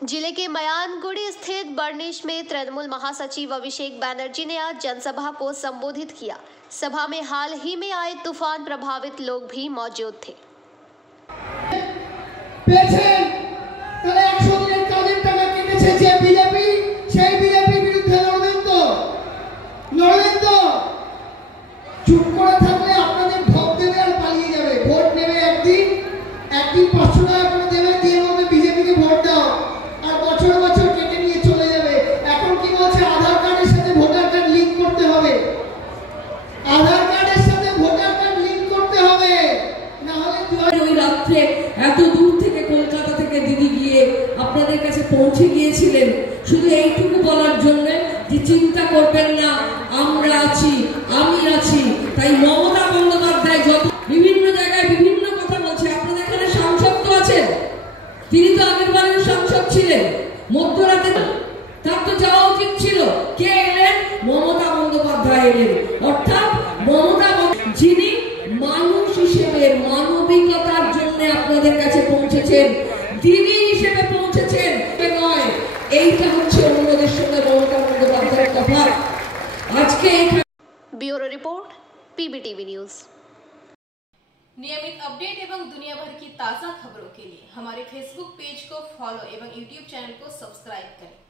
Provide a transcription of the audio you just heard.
जिले के मयानगुड़ी स्थित बर्निश में तृणमूल महासचिव अभिषेक बैनर्जी ने आज जनसभा को संबोधित किया। सभा में हाल ही में आए तूफान प्रभावित लोग भी मौजूद थे। এত দূর থেকে কলকাতা থেকে দিদি গিয়ে আপনাদের কাছে পৌঁছে গিয়েছিলেন শুধু এইটুকু বলার জন্য যে চিন্তা করবেন না, আমরা আছি, আমি আছি। তাই মমতা বন্দ্যোপাধ্যায় যত বিভিন্ন জায়গায় বিভিন্ন কথা বলছে, আপনাদের এখানে সাংসদ তো আছেন, তিনি তো আগের বারের সাংসদ ছিলেন, মধ্যরাতে তার তো যাওয়া উচিত ছিল। কে এলেন? মমতা বন্দ্যোপাধ্যায় এলেন। অর্থাৎ মমতা যিনি মানুষ হিসেবে মানবিকতার জন্য আপনাদের কাছে পৌঁছেছেন, দিদি হিসেবে পৌঁছেছেন নয়। এইটা হচ্ছে অন্যদের সঙ্গে মমতা বন্দ্যোপাধ্যায়ের কথা। আজকে ब्यूरो रिपोर्ट पीबीटीवी न्यूज। नियमित अपडेट एवं दुनिया भर की ताज़ा खबरों के लिए हमारे फेसबुक पेज को फॉलो एवं यूट्यूब चैनल को सब्सक्राइब करें।